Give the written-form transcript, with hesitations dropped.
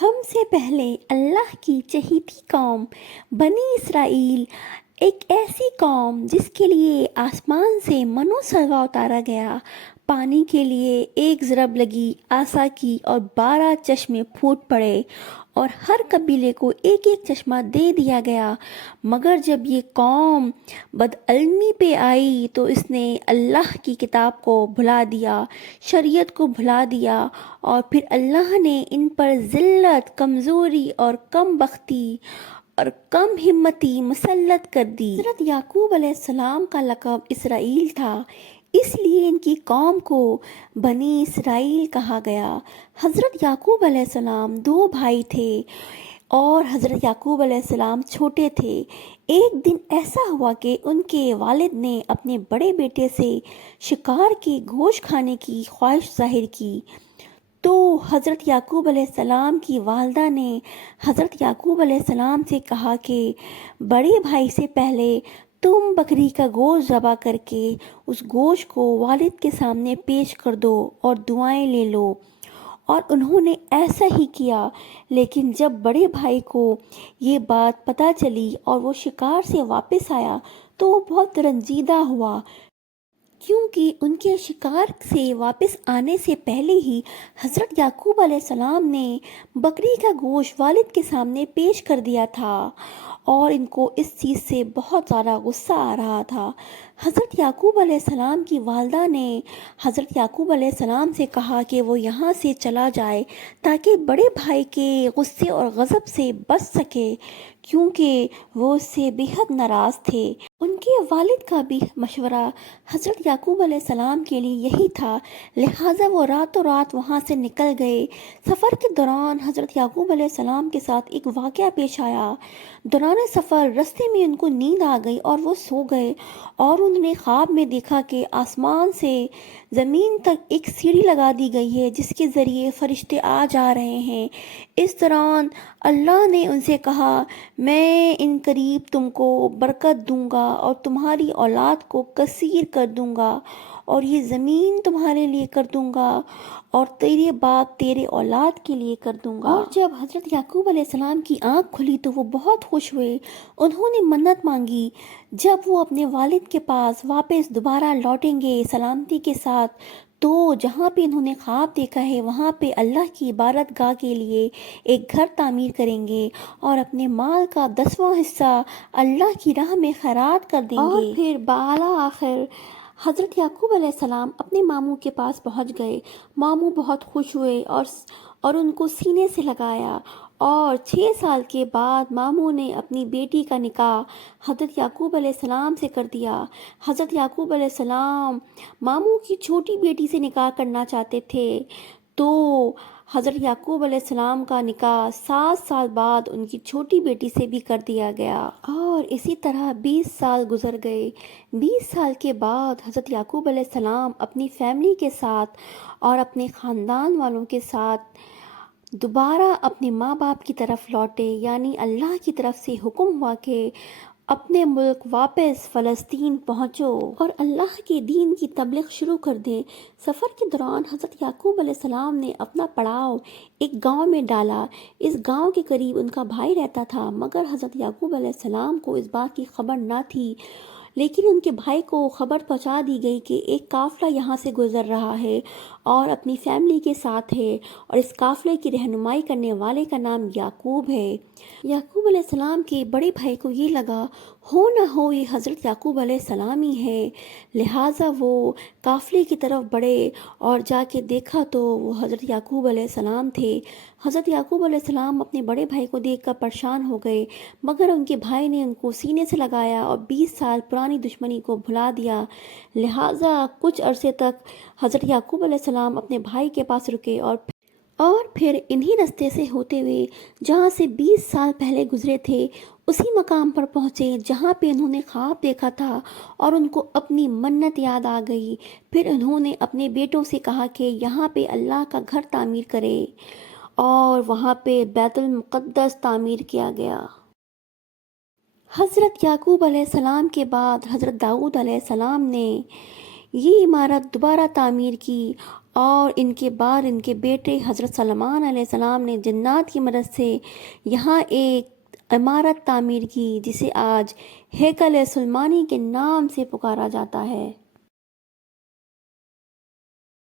ہم سے پہلے اللہ کی چہیتی قوم بنی اسرائیل ایک ایسی قوم جس کے لیے آسمان سے منو سلوا اتارا گیا، پانی کے لیے ایک ضرب لگی عصا کی اور 12 چشمے پھوٹ پڑے اور ہر قبیلے کو ایک ایک چشمہ دے دیا گیا۔ مگر جب یہ قوم بدعلمی پہ آئی تو اس نے اللہ کی کتاب کو بھلا دیا، شریعت کو بھلا دیا، اور پھر اللہ نے ان پر ذلت، کمزوری اور کم بختی اور کم ہمتی مسلط کر دی۔ حضرت یعقوب علیہ السلام کا لقب اسرائیل تھا، اس لیے ان کی قوم کو بنی اسرائیل کہا گیا۔ حضرت یعقوب علیہ السلام 2 بھائی تھے اور حضرت یعقوب علیہ السلام چھوٹے تھے۔ ایک دن ایسا ہوا کہ ان کے والد نے اپنے بڑے بیٹے سے شکار کے گوشت کھانے کی خواہش ظاہر کی، تو حضرت یعقوب علیہ السلام کی والدہ نے حضرت یعقوب علیہ السلام سے کہا کہ بڑے بھائی سے پہلے تم بکری کا گوشت ذبح کر کے اس گوشت کو والد کے سامنے پیش کر دو اور دعائیں لے لو، اور انہوں نے ایسا ہی کیا۔ لیکن جب بڑے بھائی کو یہ بات پتہ چلی اور وہ شکار سے واپس آیا تو وہ بہت رنجیدہ ہوا، کیونکہ ان کے شکار سے واپس آنے سے پہلے ہی حضرت یعقوب علیہ السلام نے بکری کا گوشت والد کے سامنے پیش کر دیا تھا، اور ان کو اس چیز سے بہت زیادہ غصہ آ رہا تھا۔ حضرت یعقوب علیہ السلام کی والدہ نے حضرت یعقوب علیہ السلام سے کہا کہ وہ یہاں سے چلا جائے تاکہ بڑے بھائی کے غصے اور غضب سے بچ سکے، کیونکہ وہ اس سے بے حد ناراض تھے۔ ان کے والد کا بھی مشورہ حضرت یعقوب علیہ السلام کے لیے یہی تھا، لہٰذا وہ راتوں رات وہاں سے نکل گئے۔ سفر کے دوران حضرت یعقوب علیہ السلام کے ساتھ ایک واقعہ پیش آیا۔ دوران سفر رستے میں ان کو نیند آ گئی اور وہ سو گئے، اور انہوں نے خواب میں دیکھا کہ آسمان سے زمین تک ایک سیڑھی لگا دی گئی ہے جس کے ذریعے فرشتے آ جا رہے ہیں۔ اس دوران اللہ نے ان سے کہا، میں ان قریب تم کو برکت دوں گا اور تمہاری اولاد کو کثیر کر دوں گا، اور یہ زمین تمہارے لیے کر دوں گا، اور تیرے باغ تیرے اولاد کے لیے کر دوں گا۔ اور جب حضرت یعقوب علیہ السلام کی آنکھ کھلی تو وہ بہت خوش ہوئے۔ انہوں نے منت مانگی، جب وہ اپنے والد کے پاس واپس دوبارہ لوٹیں گے سلامتی کے ساتھ تو جہاں پہ انہوں نے خواب دیکھا ہے وہاں پہ اللہ کی عبادت گاہ کے لیے ایک گھر تعمیر کریں گے، اور اپنے مال کا 10واں حصہ اللہ کی راہ میں خیرات کر دیں گے۔ اور پھر بالا آخر حضرت یعقوب علیہ السلام اپنے ماموں کے پاس پہنچ گئے۔ ماموں بہت خوش ہوئے اور ان کو سینے سے لگایا، اور 6 سال کے بعد ماموں نے اپنی بیٹی کا نکاح حضرت یعقوب علیہ السلام سے کر دیا۔ حضرت یعقوب علیہ السلام ماموں کی چھوٹی بیٹی سے نکاح کرنا چاہتے تھے، تو حضرت یعقوب علیہ السلام کا نکاح 7 سال بعد ان کی چھوٹی بیٹی سے بھی کر دیا گیا، اور اسی طرح 20 سال گزر گئے۔ 20 سال کے بعد حضرت یعقوب علیہ السلام اپنی فیملی کے ساتھ اور اپنے خاندان والوں کے ساتھ دوبارہ اپنے ماں باپ کی طرف لوٹے، یعنی اللہ کی طرف سے حکم ہوا کہ اپنے ملک واپس فلسطین پہنچو اور اللہ کے دین کی تبلیغ شروع کر دیں۔ سفر کے دوران حضرت یعقوب علیہ السلام نے اپنا پڑاؤ ایک گاؤں میں ڈالا۔ اس گاؤں کے قریب ان کا بھائی رہتا تھا، مگر حضرت یعقوب علیہ السلام کو اس بات کی خبر نہ تھی، لیکن ان کے بھائی کو خبر پہنچا دی گئی کہ ایک قافلہ یہاں سے گزر رہا ہے اور اپنی فیملی کے ساتھ ہے، اور اس قافلے کی رہنمائی کرنے والے کا نام یعقوب ہے۔ یعقوب علیہ السلام کے بڑے بھائی کو یہ لگا ہو نہ ہو یہ حضرت یعقوب علیہ السلام ہی ہے، لہٰذا وہ قافلے کی طرف بڑھے اور جا کے دیکھا تو وہ حضرت یعقوب علیہ السلام تھے۔ حضرت یعقوب علیہ السلام اپنے بڑے بھائی کو دیکھ کر پریشان ہو گئے، مگر ان کے بھائی نے ان کو سینے سے لگایا اور 20 سال پرانی دشمنی کو بھلا دیا، لہٰذا کچھ عرصے تک حضرت یعقوب علیہ السلام اپنے بھائی کے پاس رکے، اور پھر انہی رستے سے ہوتے ہوئے جہاں سے 20 سال پہلے گزرے تھے اسی مقام پر پہنچے جہاں پہ انہوں نے خواب دیکھا تھا، اور ان کو اپنی منت یاد آ گئی۔ پھر انہوں نے اپنے بیٹوں سے کہا کہ یہاں پہ اللہ کا گھر تعمیر کرے، اور وہاں پہ بیت المقدس تعمیر کیا گیا۔ حضرت یعقوب علیہ السلام کے بعد حضرت داؤد علیہ السلام نے یہ عمارت دوبارہ تعمیر کی، اور ان کے بعد ان کے بیٹے حضرت سلیمان علیہ السلام نے جنات کی مدد سے یہاں ایک عمارت تعمیر کی جسے آج ہیکل سلیمانی کے نام سے پکارا جاتا ہے۔